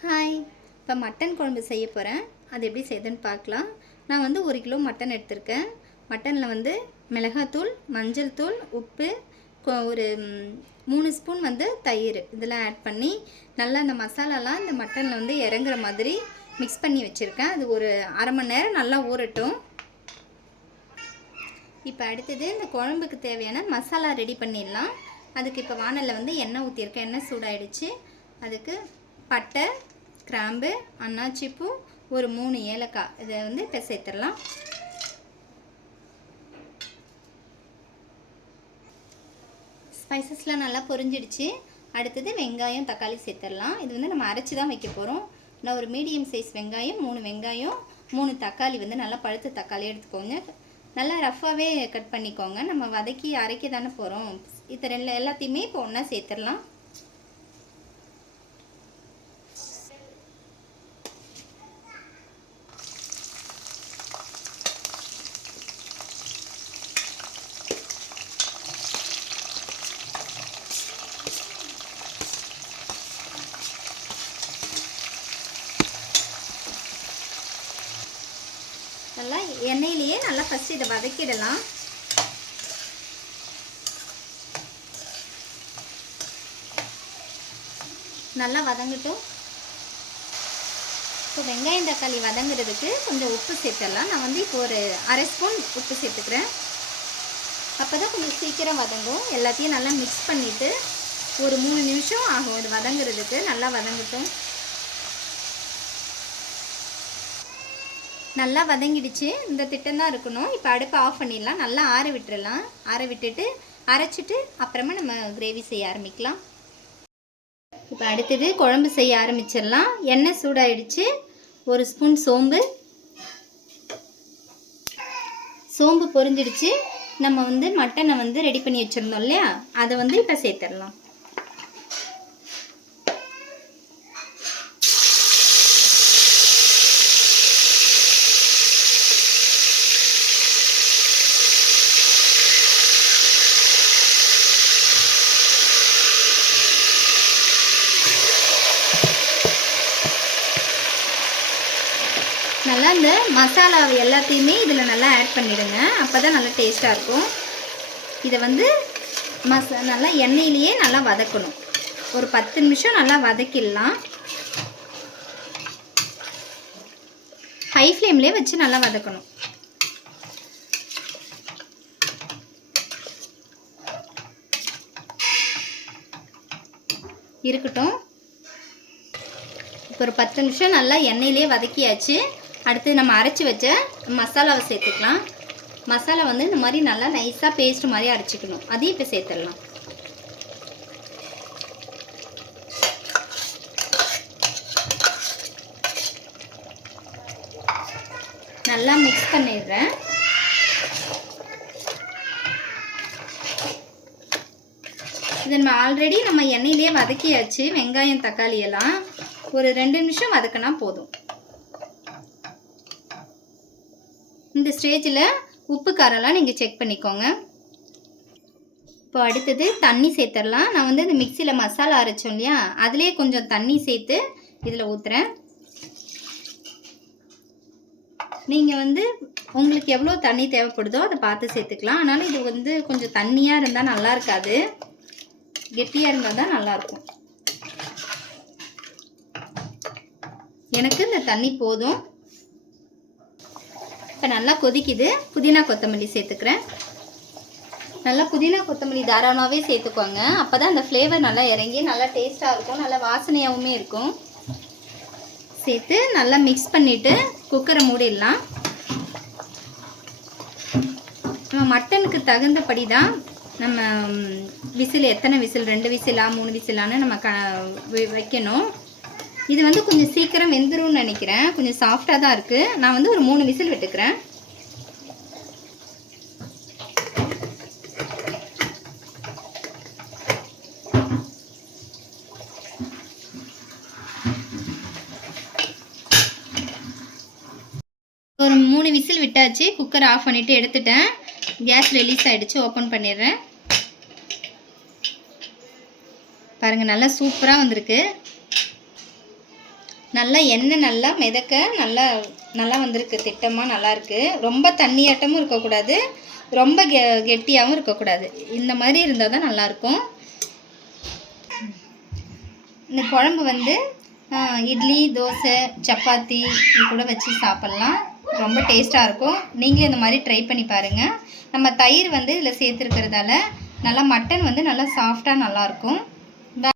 Hi, இப்போ mutton குழம்பு செய்ய போகிறேன். அது எப்படி செய்யுதுன்னு பார்க்கலாம். நான் வந்து 1 கிலோ மட்டன் எடுத்திருக்கேன். மட்டனில் வந்து மிளகாத்தூள், மஞ்சள் தூள், உப்பு, ஒரு 3 ஸ்பூன் வந்து தயிர் இதெல்லாம் ஆட் பண்ணி நல்லா இந்த மசாலாலாம் இந்த மட்டனில் வந்து இறங்குற மாதிரி மிக்ஸ் பண்ணி வச்சுருக்கேன். அது ஒரு அரை மணி நேரம் நல்லா ஊறட்டும். இப்போ அடுத்தது இந்த குழம்புக்கு தேவையான மசாலா ரெடி பண்ணிடலாம். அதுக்கு இப்போ வானலில் வந்து எண்ணெய் ஊற்றிருக்கேன். எண்ணெய் சூடாயிடுச்சு. அதுக்கு பட்டை, கிராம்பு, அன்னாச்சிப்பூ, ஒரு 3 ஏலக்காய் இதை வந்து இப்போ சேர்த்துடலாம். ஸ்பைசஸ்லாம் நல்லா பொரிஞ்சிடுச்சு. அடுத்தது வெங்காயம், தக்காளி சேர்த்துடலாம். இது வந்து நம்ம அரைச்சி தான் வைக்க போகிறோம். நான் ஒரு மீடியம் சைஸ் வெங்காயம், 3 வெங்காயம், 3 தக்காளி வந்து நல்லா பழுத்த தக்காளி எடுத்துக்கோங்க. நல்லா ரஃப்பாகவே கட் பண்ணிக்கோங்க. நம்ம வதக்கி அரைக்க தானே போகிறோம். இது எல்லாத்தையுமே இப்போ ஒன்றா சேர்த்துடலாம். நல்லா எண்ணெயிலேயே நல்லா ஃபஸ்ட்டு இதை வதக்கிடலாம். நல்லா வதங்கட்டும். இப்போ வெங்காயம் தக்காளி வதங்குறதுக்கு கொஞ்சம் உப்பு சேர்த்துடலாம். நான் வந்து இப்போ ஒரு அரை ஸ்பூன் உப்பு சேர்த்துக்கிறேன். அப்போ தான் கொஞ்சம் சீக்கிரம் வதங்கும். எல்லாத்தையும் நல்லா மிக்ஸ் பண்ணிவிட்டு ஒரு 3 நிமிஷம் ஆகும் இது வதங்குறதுக்கு. நல்லா வதங்கட்டும். நல்லா வதங்கிடுச்சு. இந்த திட்டம் தான் இருக்கணும். இப்போ அடுப்பை ஆஃப் பண்ணிடலாம். நல்லா ஆற விட்டுறலாம். ஆற விட்டுட்டு அரைச்சிட்டு அப்புறமா நம்ம கிரேவி செய்ய ஆரம்பிக்கலாம். இப்போ அடுத்தது குழம்பு செய்ய ஆரம்பிச்சிடலாம். எண்ணெய் சூடாயிடுச்சு. 1 ஸ்பூன் சோம்பு பொரிஞ்சிடுச்சு. நம்ம வந்து மட்டனை வந்து ரெடி பண்ணி வச்சுருந்தோம் இல்லையா, அதை வந்து இப்போ சேர்த்துடலாம். நல்லா இந்த மசாலா எல்லாத்தையுமே இதில் நல்லா ஆட் பண்ணிவிடுங்க. அப்போ தான் நல்லா டேஸ்ட்டாக இருக்கும். இதை வந்து நல்லா எண்ணெயிலேயே நல்லா வதக்கணும். ஒரு 10 நிமிஷம் நல்லா வதக்கிடலாம். ஹை ஃப்ளேம்லேயே வச்சு நல்லா வதக்கணும். இருக்கட்டும். இப்போ ஒரு 10 நிமிஷம் நல்லா எண்ணெயிலே வதக்கியாச்சு. அடுத்து நம்ம அரைச்சி வச்ச மசாலாவை சேர்த்துக்கலாம். மசாலா வந்து இந்த மாதிரி நல்லா நைஸாக பேஸ்ட் மாதிரி அரைச்சிக்கணும். அதையும் இப்போ சேர்த்துடலாம். நல்லா மிக்ஸ் பண்ணிடுறேன். இது நம்ம ஆல்ரெடி நம்ம எண்ணெயிலே வதக்கியாச்சு. வெங்காயம் தக்காளி எல்லாம் ஒரு 2 நிமிஷம் வதக்கினா போதும். இந்த ஸ்டேஜில் உப்பு காரெல்லாம் நீங்கள் செக் பண்ணிக்கோங்க. இப்போ அடுத்தது தண்ணி சேர்த்துடலாம். நான் வந்து இந்த மிக்சியில் மசாலா அரைச்சோம் இல்லையா, அதிலே கொஞ்சம் தண்ணி சேர்த்து இதில் ஊற்றுறேன். நீங்கள் வந்து உங்களுக்கு எவ்வளோ தண்ணி தேவைப்படுதோ அதை பார்த்து சேர்த்துக்கலாம். அதனால் இது வந்து கொஞ்சம் தண்ணியாக இருந்தால் நல்லா இருக்காது, கெட்டியாக இருந்தால் தான் நல்லாயிருக்கும். எனக்கு இந்த தண்ணி போதும். இப்போ நல்லா கொதிக்குது. புதினா கொத்தமல்லி சேர்த்துக்கிறேன். நல்லா புதினா கொத்தமல்லி தாராளமாகவே சேர்த்துக்கோங்க. அப்போ தான் அந்த ஃப்ளேவர் நல்லா இறங்கி நல்லா டேஸ்ட்டாக இருக்கும், நல்லா வாசனையாகவுமே இருக்கும். சேர்த்து நல்லா மிக்ஸ் பண்ணிவிட்டு குக்கரை மூடிடலாம். நம்ம மட்டனுக்கு தகுந்தபடி தான் நம்ம விசில் எத்தனை விசில், 2 விசிலா 3 விசிலான்னு நம்ம வைக்கணும். இது வந்து கொஞ்சம் சீக்கிரம் வெந்துரும்னு நினைக்கிறேன். கொஞ்சம் சாஃப்டாக தான் இருக்குது. நான் வந்து ஒரு 3 விசில் விட்டுக்கிறேன். ஒரு 3 விசில் விட்டாச்சு. குக்கர் ஆஃப் பண்ணிவிட்டு எடுத்துட்டேன். கேஸ் ரிலீஸ் ஆகிடுச்சு. ஓப்பன் பண்ணிடுறேன். பாருங்கள், நல்லா சூப்பராக வந்திருக்கு. நல்லா எண்ணெய் நல்லா மிதக்க நல்லா நல்லா வந்திருக்கு, திட்டமாக நல்லாயிருக்கு. ரொம்ப தண்ணியாட்டமும் இருக்கக்கூடாது, ரொம்ப கெட்டியாகவும் இருக்கக்கூடாது. இந்த மாதிரி இருந்தால் தான் நல்லாயிருக்கும். இந்த குழம்பு வந்து இட்லி, தோசை, சப்பாத்தி இது கூட வச்சு சாப்பிட்லாம். ரொம்ப டேஸ்ட்டாக இருக்கும். நீங்களே இந்த மாதிரி ட்ரை பண்ணி பாருங்கள். நம்ம தயிர் வந்து இதில் சேர்த்துருக்கிறதால நல்லா மட்டன் வந்து நல்லா சாஃப்டாக நல்லாயிருக்கும்.